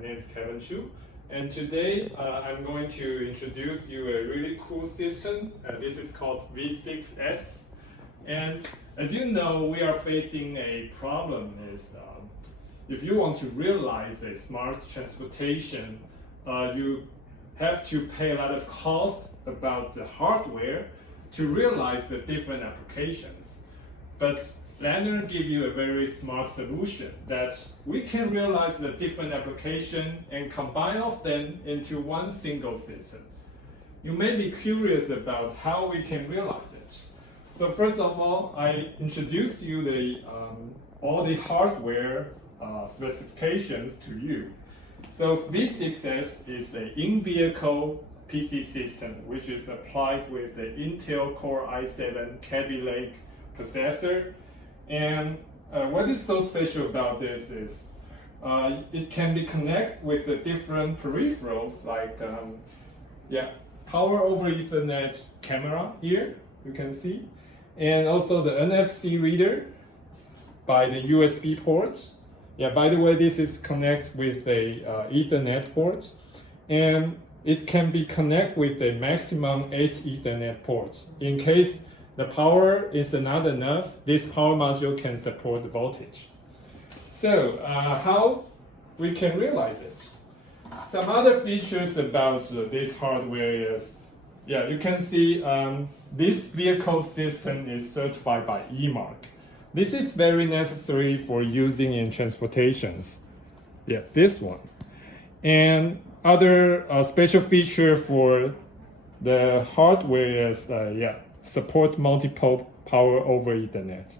name is Kevin Chu, and today I'm going to introduce you a really cool system. This is called V6S, and as you know, we are facing a problem is if you want to realize a smart transportation, you have to pay a lot of cost about the hardware to realize the different applications. But Lanner give you a very smart solution that we can realize the different application and combine of them into one single system. You may be curious about how we can realize it. So first of all, I introduce you the all the hardware specifications to you. So V6S is an in-vehicle PC system which is applied with the Intel Core i7 Kaby Lake processor. And what is so special about this is it can be connected with the different peripherals like power over Ethernet camera here, you can see, and also the NFC Reader by the USB port. By the way, this is connected with a Ethernet port, and it can be connected with a maximum 8 Ethernet ports. In case the power is not enough, this power module can support the voltage. So how we can realize it? Some other features about this hardware is, you can see this vehicle system is certified by E-Mark. This is very necessary for using in transportations. This one. And other special feature for the hardware is support multiple power over Ethernet.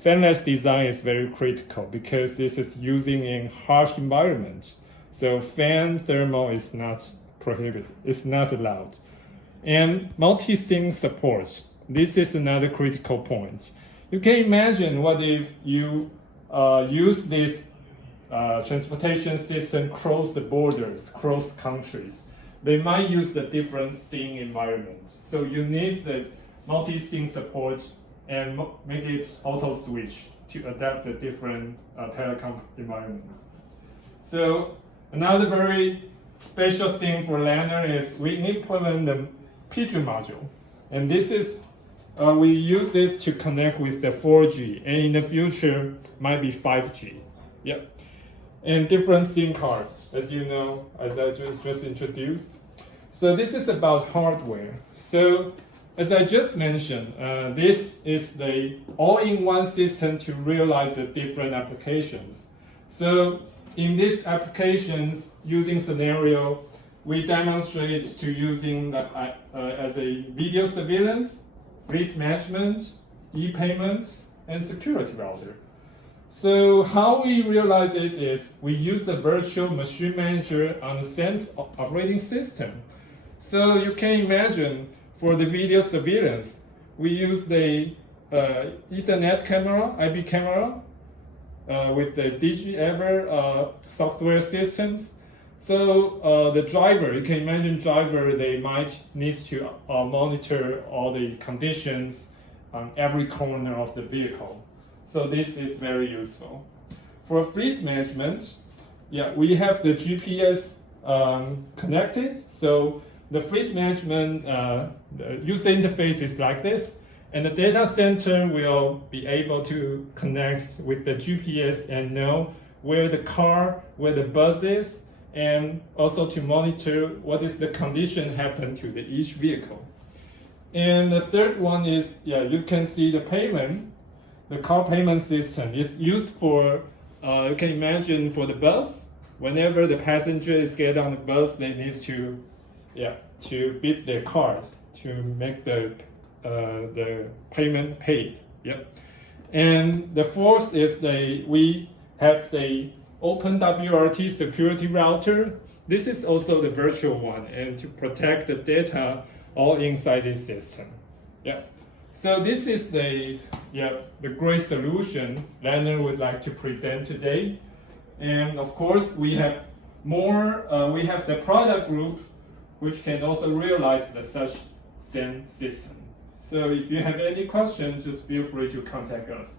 Fanless design is very critical because this is using in harsh environments. So fan thermal is not prohibited, it's not allowed. And multi-SIM support. This is another critical point. You can imagine what if you use this transportation system cross the borders, cross countries. They might use a different SIM environment. So you need the multi-SIM support and make it auto switch to adapt the different telecom environment. So another very special thing for Lanner is we implement the picture module. And this is we use it to connect with the 4G, and in the future might be 5G. And different SIM cards, as you know, as I just introduced. So this is about hardware. So as I just mentioned, this is the all-in-one system to realize the different applications. So in these applications, using scenario, we demonstrate to using as a video surveillance, fleet management, e-payment, and security router. So how we realize it is we use a virtual machine manager on the same operating system. So you can imagine for the video surveillance, we use the Ethernet camera, IP camera, with the DigiEver software systems. So the driver, you can imagine driver, they might need to monitor all the conditions on every corner of the vehicle. So this is very useful. For fleet management, we have the GPS connected. So the fleet management the user interface is like this, and the data center will be able to connect with the GPS and know where the car, where the bus is, and also to monitor what is the condition happen to each vehicle. And the third one is, you can see the payment. The car payment system is used for, you can imagine for the bus, whenever the passenger is get on the bus, they need to beat their card to make the payment paid. And the fourth is we have the Open WRT security router. This is also the virtual one, and to protect the data all inside this system. So this is the great solution Lanner would like to present today. And of course, we have more. We have the product group, which can also realize such same system. So if you have any questions, just feel free to contact us.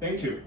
Thank you.